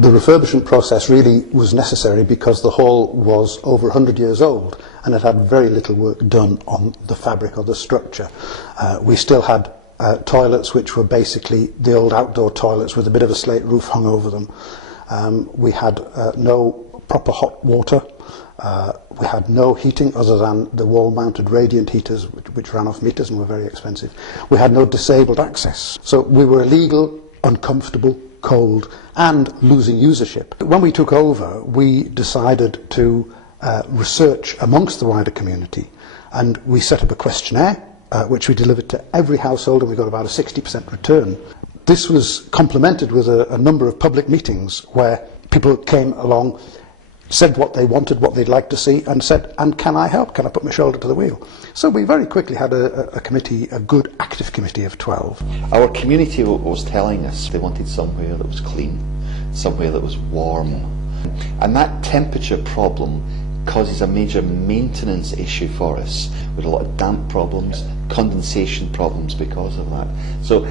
The refurbishment process really was necessary because the hall was over 100 years old and it had very little work done on the fabric or the structure. We still had toilets which were basically the old outdoor toilets with a bit of a slate roof hung over them. We had no proper hot water. We had no heating other than the wall-mounted radiant heaters which ran off meters and were very expensive. We had no disabled access. So we were illegal, uncomfortable, cold and losing usership. When we took over, we decided to research amongst the wider community, and we set up a questionnaire which we delivered to every household, and we got about a 60% return. This was complemented with a number of public meetings where people came along, said what they wanted, what they'd like to see, and said, and can I help? Can I put my shoulder to the wheel? So we very quickly had a committee, a good active committee of 12. Our community was telling us they wanted somewhere that was clean, somewhere that was warm. And that temperature problem causes a major maintenance issue for us, with a lot of damp problems, condensation problems because of that. So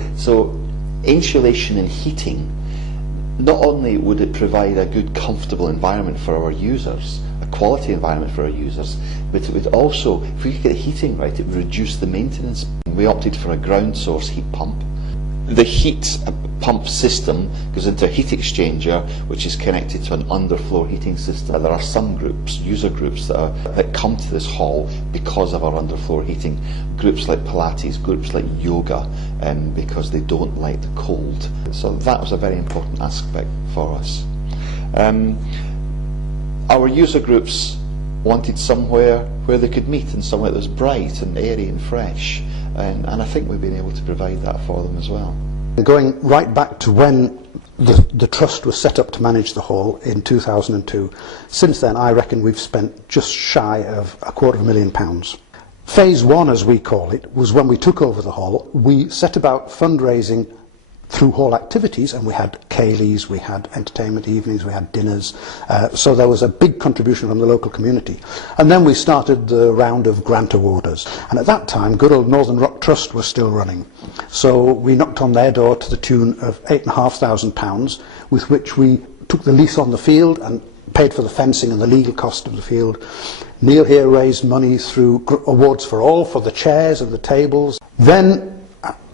insulation and heating, not only would it provide a good, comfortable environment for our users, a quality environment for our users, but it would also, if we could get the heating right, it would reduce the maintenance. We opted for a ground source heat pump. The heat pump system goes into a heat exchanger which is connected to an underfloor heating system. There are some groups, user groups, that come to this hall because of our underfloor heating. Groups like Pilates, groups like yoga, because they don't like the cold. So that was a very important aspect for us. Our user groups wanted somewhere where they could meet and somewhere that was bright and airy and fresh. And I think we've been able to provide that for them as well. Going right back to when the trust was set up to manage the hall in 2002, since then I reckon we've spent just shy of £250,000. Phase one, as we call it, was when we took over the hall. We set about fundraising through hall activities, and we had ceilidhs, we had entertainment evenings, we had dinners, so there was a big contribution from the local community. And then we started the round of grant awarders, and at that time good old Northern Rock Trust was still running, so we knocked on their door to the tune of £8,500, with which we took the lease on the field and paid for the fencing and the legal cost of the field. Neil here raised money through awards for all, for the chairs and the tables. Then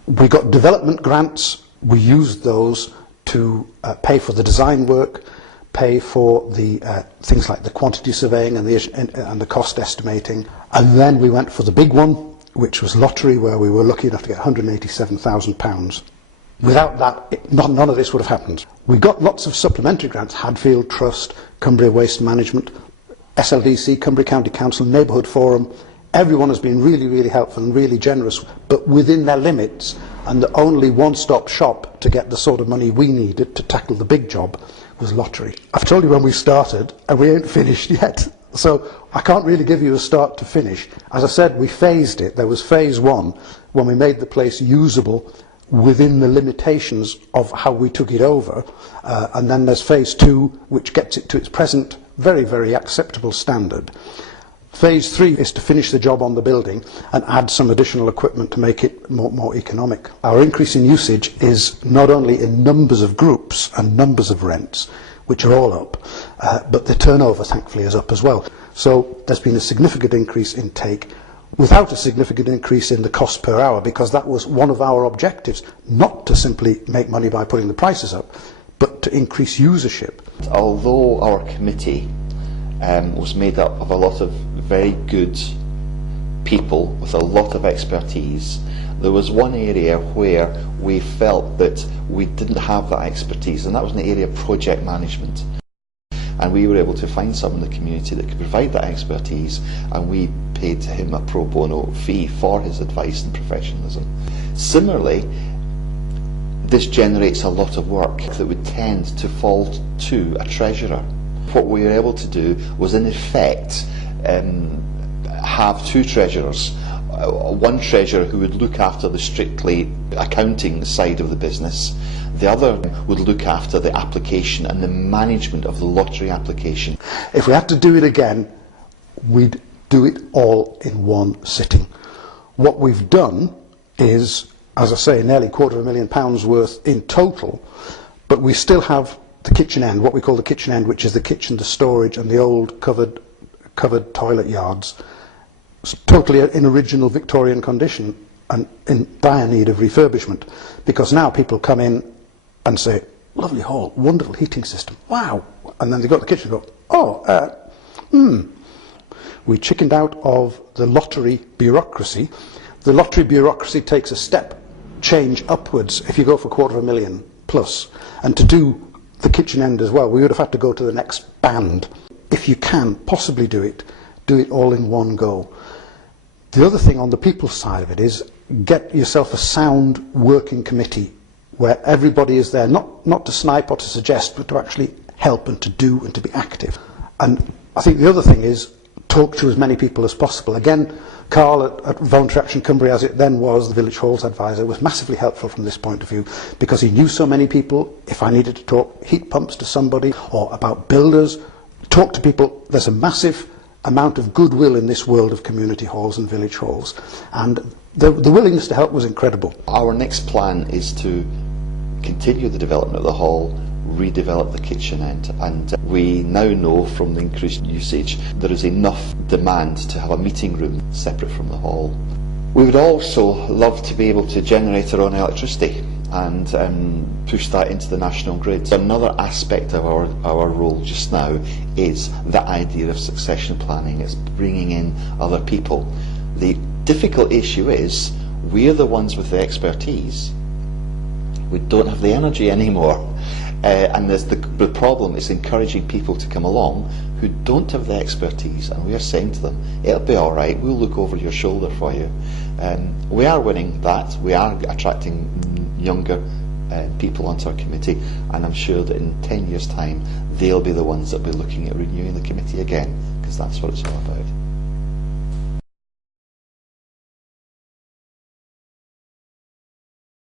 we got development grants. We used those to pay for the design work, pay for the things like the quantity surveying and the cost estimating. And then we went for the big one, which was lottery, where we were lucky enough to get £187,000. Without that, none of this would have happened. We got lots of supplementary grants: Hadfield Trust, Cumbria Waste Management, SLDC, Cumbria County Council, Neighbourhood Forum. Everyone has been really, really helpful and really generous, but within their limits, and the only one-stop shop to get the sort of money we needed to tackle the big job was lottery. I've told you when we started, and we ain't finished yet. So I can't really give you a start to finish. As I said, we phased it. There was phase one, when we made the place usable within the limitations of how we took it over, and then there's phase two, which gets it to its present very, very acceptable standard. Phase 3 is to finish the job on the building and add some additional equipment to make it more economic. Our increase in usage is not only in numbers of groups and numbers of rents, which are all up, but the turnover thankfully is up as well. So there's been a significant increase in take without a significant increase in the cost per hour, because that was one of our objectives, not to simply make money by putting the prices up, but to increase usership. Although our committee was made up of a lot of very good people with a lot of expertise, there was one area where we felt that we didn't have that expertise, and that was in the area of project management. And we were able to find someone in the community that could provide that expertise, and we paid him a pro bono fee for his advice and professionalism. Similarly, this generates a lot of work that would tend to fall to a treasurer. What we were able to do was, in effect, have two treasurers. One treasurer who would look after the strictly accounting side of the business. The other would look after the application and the management of the lottery application. If we had to do it again, we'd do it all in one sitting. What we've done is, as I say, nearly £250,000 worth in total, but we still have the kitchen end, what we call the kitchen end, which is the kitchen, the storage, and the old covered toilet yards, totally in original Victorian condition and in dire need of refurbishment, because now people come in and say, lovely hall, wonderful heating system, wow, and then they go to the kitchen and go, oh, we chickened out of the lottery bureaucracy. The lottery bureaucracy takes a step change upwards if you go for £250,000 plus, and to do the kitchen end as well, we would have had to go to the next band. If you can possibly do it all in one go. The other thing on the people side of it is get yourself a sound working committee where everybody is there, not to snipe or to suggest, but to actually help and to do and to be active. And I think the other thing is talk to as many people as possible. Again, Carl at Voluntary Action Cumbria, as it then was, the Village Halls advisor, was massively helpful from this point of view because he knew so many people. If I needed to talk heat pumps to somebody or about builders, talk to people. There's a massive amount of goodwill in this world of community halls and village halls, and the willingness to help was incredible. Our next plan is to continue the development of the hall, redevelop the kitchen end, and we now know from the increased usage there is enough demand to have a meeting room separate from the hall. We would also love to be able to generate our own electricity and push that into the national grid. Another aspect of our role just now is the idea of succession planning. It's bringing in other people. The difficult issue is we're the ones with the expertise. We don't have the energy anymore. And there's the problem is encouraging people to come along who don't have the expertise, and we are saying to them, it'll be all right, we'll look over your shoulder for you. We are winning that, we are attracting younger people onto our committee, and I'm sure that in 10 years' time they'll be the ones that will be looking at renewing the committee again, because that's what it's all about.